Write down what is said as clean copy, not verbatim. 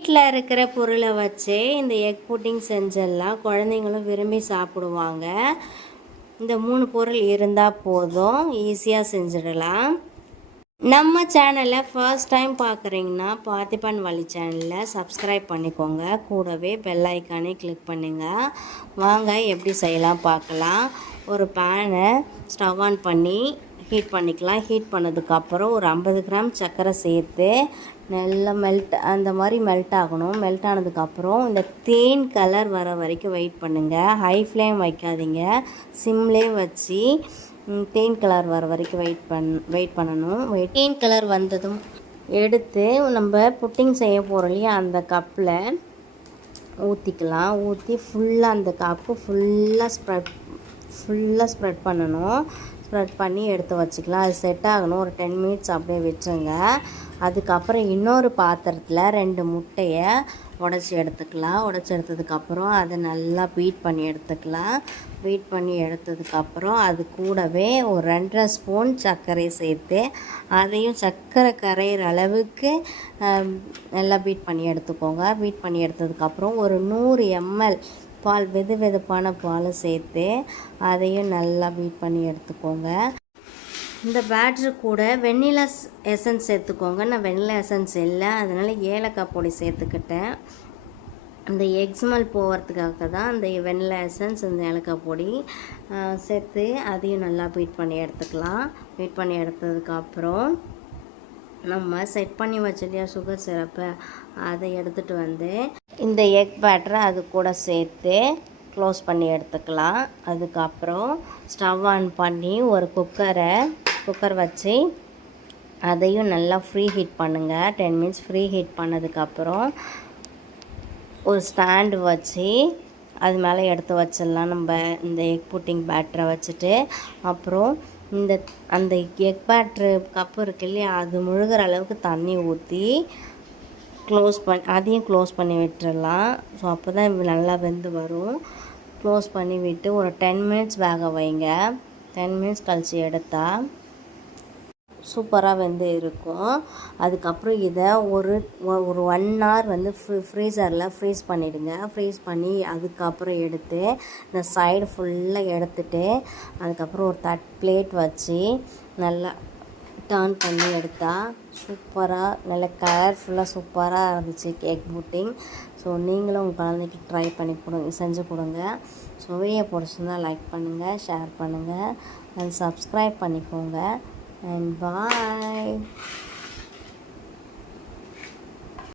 வீட்டில் இருக்கிற பொருளை வச்சு இந்த எக் புட்டிங் செஞ்சிடலாம். குழந்தைங்களும் விரும்பி சாப்பிடுவாங்க. இந்த 3 பொருள் இருந்தால் போதும், ஈஸியாக செஞ்சிடலாம். நம்ம சேனலை ஃபர்ஸ்ட் டைம் பார்க்குறீங்கன்னா பார்த்திபன் வழி சேனலில் சப்ஸ்கிரைப் பண்ணிக்கோங்க. கூடவே பெல் ஐக்கானே கிளிக் பண்ணுங்கள். வாங்க எப்படி செய்யலாம் பார்க்கலாம். ஒரு பேனை ஸ்டவ் ஆன் பண்ணி ஹீட் பண்ணிக்கலாம். ஹீட் பண்ணதுக்கப்புறம் ஒரு 50 கிராம் சர்க்கரை சேர்த்து நல்லா அந்த மாதிரி மெல்ட் ஆகணும். மெல்ட் ஆனதுக்கப்புறம் இந்த தேன் கலர் வர வரைக்கும் வெயிட் பண்ணுங்கள். ஹை ஃப்ளேம் வைக்காதீங்க, சிம்லேயே வச்சு தேன் கலர் வர வரைக்கும் வெயிட் பண்ணணும். தேன் கலர் வந்ததும் எடுத்து நம்ம புட்டிங் செய்ய போகிறோம் இல்லையா, அந்த கப்பில் ஊற்றிக்கலாம். ஊற்றி ஃபுல்லாக அந்த கப்பு ஃபுல்லாக ஸ்ப்ரெட் பண்ணணும். ஸ்ப்ரெட் பண்ணி எடுத்து வச்சுக்கலாம். அது செட் ஆகணும். ஒரு 10 மினிட்ஸ் அப்படியே வச்சுங்க. அதுக்கப்புறம் இன்னொரு பாத்திரத்தில் 2 முட்டையை உடச்சி எடுத்துக்கலாம். உடச்சி எடுத்ததுக்கப்புறம் அதை நல்லா பீட் பண்ணி எடுத்துக்கலாம். பீட் பண்ணி எடுத்ததுக்கப்புறம் அது கூடவே ஒரு 2.5 ஸ்பூன் சர்க்கரை சேர்த்து அதையும் சர்க்கரை கரையிற அளவுக்கு நல்லா பீட் பண்ணி எடுத்துக்கோங்க. பீட் பண்ணி எடுத்ததுக்கப்புறம் ஒரு 100 ml பால், வெதுப்பான பால் சேர்த்து அதையும் நல்லா பீட் பண்ணி எடுத்துக்கோங்க. இந்த பேட்ரு கூட வெண்ணிலா எசன்ஸ் சேர்த்துக்கோங்க. நான் வெண்ணிலா எசன்ஸ் இல்லை, அதனால் ஏலக்காய் பொடி சேர்த்துக்கிட்டேன். இந்த எக் ஸ்மெல் போகிறதுக்காக தான் அந்த வெண்ணிலா எசன்ஸ், இந்த ஏலக்காய் பொடி சேர்த்து அதையும் நல்லா பீட் பண்ணி எடுத்துக்கலாம். பீட் பண்ணி எடுத்ததுக்கப்புறம் நம்ம செட் பண்ணி வச்சிட்டியா சுகர் சிரப்பை, அதை எடுத்துகிட்டு வந்து இந்த எக் பேட்டரை அது கூட சேர்த்து க்ளோஸ் பண்ணி எடுத்துக்கலாம். அதுக்கப்புறம் ஸ்டவ் ஆன் பண்ணி ஒரு குக்கர் வச்சு அதையும் நல்லா ஃப்ரீ ஹீட் பண்ணுங்கள். 10 மினிட்ஸ் ஃப்ரீ ஹீட் பண்ணதுக்கப்புறம் ஒரு ஸ்டாண்டு வச்சு அது மேலே எடுத்து வச்சிடலாம். நம்ம இந்த எக் புட்டிங் பேட்டரை வச்சுட்டு அப்புறம் அந்த எக் பேட்ரு கப்பு இருக்கு இல்லையா, அது முழுகிற அளவுக்கு தண்ணி ஊற்றி அதையும் க்ளோஸ் பண்ணி விட்டுறலாம். ஸோ அப்போ தான் நல்லா வெந்து வரும். க்ளோஸ் பண்ணி விட்டு ஒரு 10 மினிட்ஸ் வேக வைங்க. 10 மினிட்ஸ் கழித்து எடுத்தால் சூப்பராக வெந்து இருக்கும். அதுக்கப்புறம் இதை ஒரு 1 hour வந்து ஃப்ரீசரில் ஃப்ரீஸ் பண்ணிவிடுங்க. ஃப்ரீஸ் பண்ணி அதுக்கப்புறம் எடுத்து இந்த சைடு ஃபுல்லாக எடுத்துட்டு அதுக்கப்புறம் ஒரு பிளேட் வச்சு நல்லா டர்ன் பண்ணி எடுத்தால் சூப்பராக நல்ல கலர்ஃபுல்லாக சூப்பராக இருந்துச்சு எக் புட்டிங். ஸோ நீங்களும் உங்கள் குழந்தைக்கு ட்ரை பண்ணி செஞ்சு கொடுங்க. ஸோ வீடியோ பிடிச்சிருந்தால் லைக் பண்ணுங்கள், ஷேர் பண்ணுங்கள், அண்ட் சப்ஸ்கிரைப் பண்ணிக்கோங்க. And bye.